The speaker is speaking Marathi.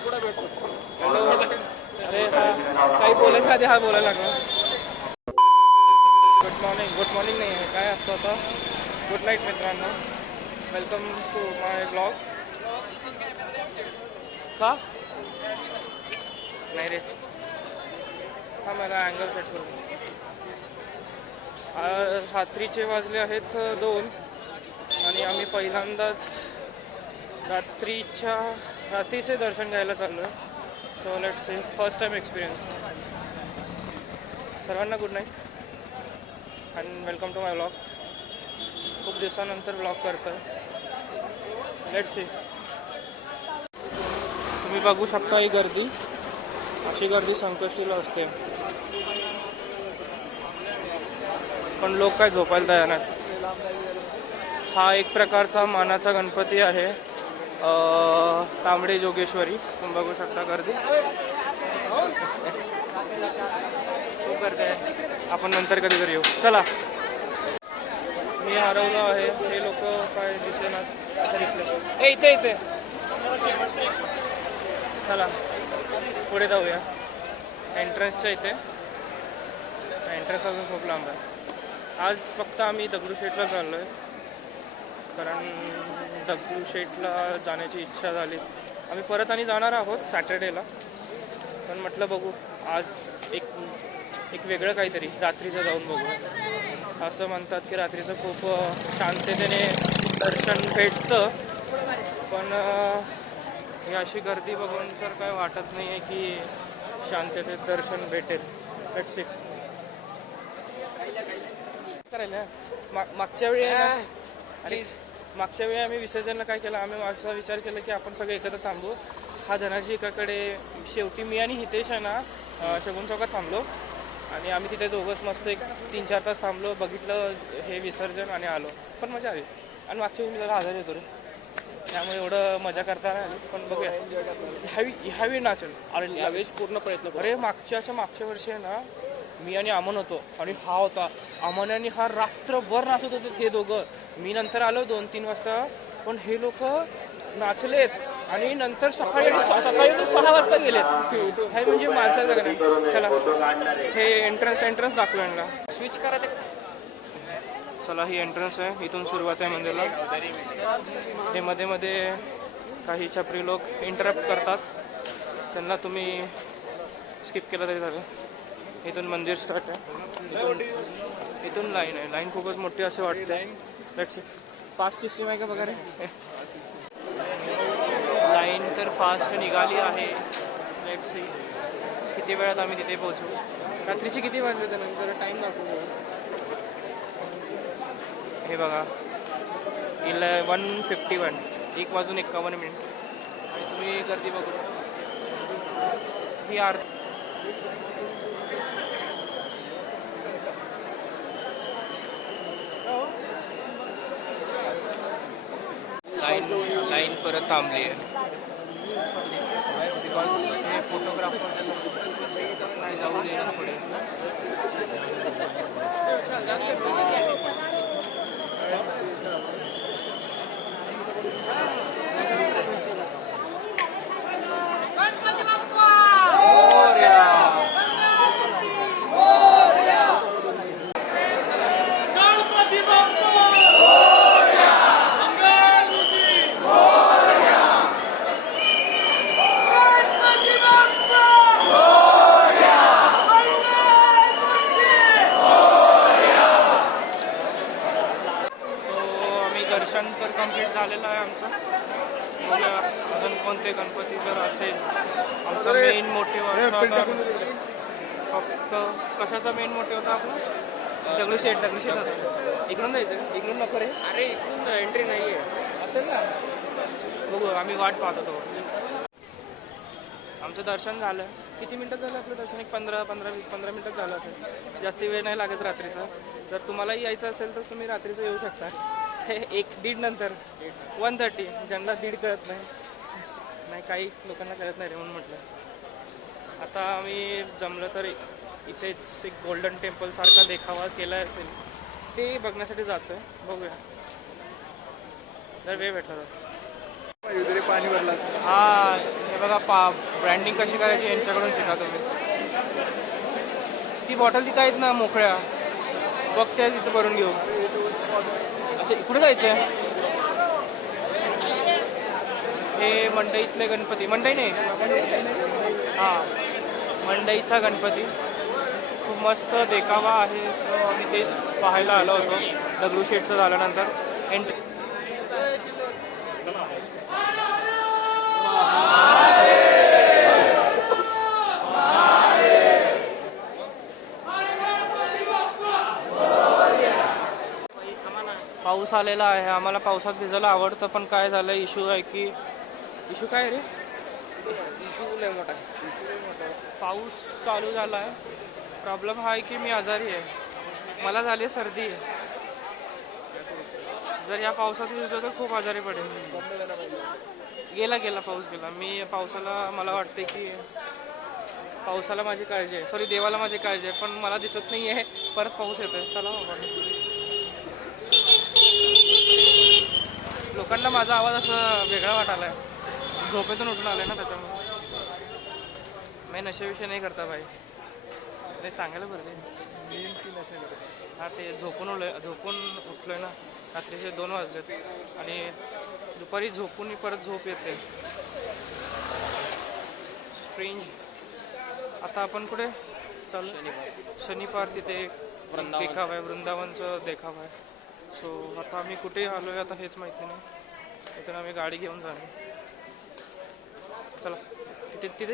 हॅलो. अरे हा काही बोलायच्या आधी हा बोलायला लागला. गुड मॉर्निंग नाही आहे काय असतं आता. गुड नाईट मित्रांनो. Welcome to my blog. का नाही रे. हा मला अँगल सेट करू. रात्रीचे वाजले आहेत 2 आणि आम्ही पहिल्यांदाच रात्रीचे दर्शन घ्यायला चाललो आहे. So let's see first time experience. सर्वांना good night and welcome to my blog. खूप दिवसानंतर ब्लॉग करतो आहे. Let's see. तुम्ही बघू शकता ही गर्दी. अशी गर्दी संकष्टीला असते पण लोक काय झोपायला तयार नाहीत. हा एक प्रकारचा मानाचा गणपती आहे. तांबडे जोगेश्वरी. तुम्ही बघू शकता गर्दी खूप गर्दी आहे. आपण नंतर कधीतरी येऊ. चला. मी हरवलो आहे. हे लोक काय दिसेनात. असं दिसले. इथे इथे चला पुढे जाऊया. एंट्रन्सच्या इथे. एंट्रन्स अजून खूप लांब आहे. आज फक्त आम्ही दगडूशेठला चाललो आहे कारण दगडूशेठला जाण्याची इच्छा झाली. आम्ही परत आणि जाणार आहोत सॅटर्डेला पण म्हटलं बघू आज एक वेगळं काहीतरी रात्रीचं जाऊन बघू. असं म्हणतात की रात्रीचं खूप शांततेने दर्शन भेटतं पण ही अशी गर्दी बघून तर काय वाटत नाही आहे की शांततेत दर्शन भेटेल. Let's see. करायला मागच्या वेळी आणि मागच्या वेळी आम्ही विसर्जनला काय केलं. आम्ही असा विचार केला की आपण सगळे एकत्र थांबू. हा धनाजी एकाकडे. शेवटी मी आणि हितेश आहे ना शगुन चौकात थांबलो आणि आम्ही तिथे दोघंच मस्त एक 3-4 तास थांबलो. बघितलं हे विसर्जन आणि आलो. पण मजा आली. आणि मागच्या वेळी मी जरा आजारी येतो रे त्यामुळे एवढं मजा करता नाही आली. पण बघूया ह्यावेळी नाचेल. अरे यावेळेस पूर्ण प्रयत्न. अरे मागच्या वर्षी आहे ना मी आणि अमन होतो आणि हा होता. अमन आणि हा रात्रभर नाचत होते हे दोघं. मी नंतर आलो 2-3 वाजता पण हे लोक नाचलेत आणि नंतर सकाळी 6 वाजता गेलेत. हे म्हणजे माणसाचं का नाही. चला हे एंट्रन्स दाखवलं यांना. स्विच करायचं. चला ही एंट्रन्स आहे. इथून सुरुवात आहे मंदिरला. हे मध्ये मध्ये काही छपरी लोक इंटरप्ट करतात. त्यांना तुम्ही स्किप केलं तरी झालं. इथून मंदिर स्टार्ट आहे. इथून लाईन आहे. लाईन खूपच मोठी असे वाटते. Let's see. फास्ट सिस्टीम आहे का बघा रे. लाईन तर फास्ट निघाली आहे. लेट्स सी किती वेळात आम्ही तिथे पोहोचू. रात्रीचे किती वाजले त्यानंतर टाईम दाखवू. हे बघा 1:51 1:51 आणि तुम्ही गर्दी बघू शकता. ही लाईन परत थांबली आहे बिकॉज हे फोटोग्राफर काय जाऊ दे ना पुढे. दर्शन तर कंप्लीट झालेलं आहे आमचं. बघूया अजून कोणते गणपती जर असेल. आमचा मेन मोटिव्ह होता फक्त कशाचा मेन मोटिव्ह होता आपला दगडूशेठ होता. इकडून जायचं. इकडून नको रे. अरे इकडून एंट्री नाही आहे असेल ना. बघू आम्ही वाट पाहत होतो. आमचं दर्शन झालं. किती मिनटात झालं आपलं दर्शन. 15 मिनटात झालं असेल. जास्ती वेळ नाही लागेल रात्रीचा. जर तुम्हालाही यायचं असेल तर तुम्ही रात्रीचं येऊ शकता. हे 1-1:30 नंतर 1:30. ज्यांना 1:30 कळत नाही काही लोकांना कळत नाही रे म्हणून म्हटलं. आता आम्ही जमलं तर इथेच एक गोल्डन टेम्पल सारखा देखावा केला असेल ते बघण्यासाठी जातो आहे. बघूया जर वेळ भेटला तर. पाणी भरला. हा हे बघा ब्रँडिंग कशी करायची यांच्याकडून शिका तुम्ही. ती बॉटल तिथं आहेत ना मोकळ्या, बघ त्या तिथं भरून घेऊ. अच्छा इकडे जायचं आहे. हे मंडईतले गणपती, मंडई नाही हां मंडईचा गणपती खूप मस्त देखावा आहे. तो आम्ही तेच पाहायला आलो होतो दगडूशेठचं झाल्यानंतर. एंट्री पाऊस आलेला आहे. आम्हाला पावसात भिजायला आवडतं, पण काय झालं इश्यू आहे की इश्यू काय रे इशू लय मोठा. पाऊस चालू झाला आहे. प्रॉब्लेम हा आहे की मी आजारी आहे, मला झाली सर्दी आहे. जर या पावसात भिजलो तर खूप आजारी पडेल. गेला पाऊस गेला. मी पावसाला मला वाटते की पावसाला माझी काळजी आहे, सॉरी देवाला माझी काळजी आहे, पण मला दिसत नाही आहे परत पाऊस येतोय. चला बाबा. लोकांना माझा आवाज असा वेगळा वाटायला आहे, झोपेतून उठून आलाय ना त्याच्यामुळे. मी नशेविषयी नाही करता भाई, नाही सांगायला बरं ते. हा ते झोपून उठलोय ना, रात्रीचे 2 वाजलेत आणि दुपारी झोपून परत झोप येते. स्ट्रेंज. आता आपण कुठे चालू? शनिवार तिथे एक देखावा आहे, वृंदावनचं देखावा आहे. सो आता आम्ही कुठे आलो आहे आता हेच माहिती नाही. इथून आम्ही गाडी घेऊन जाणार. चला तिथे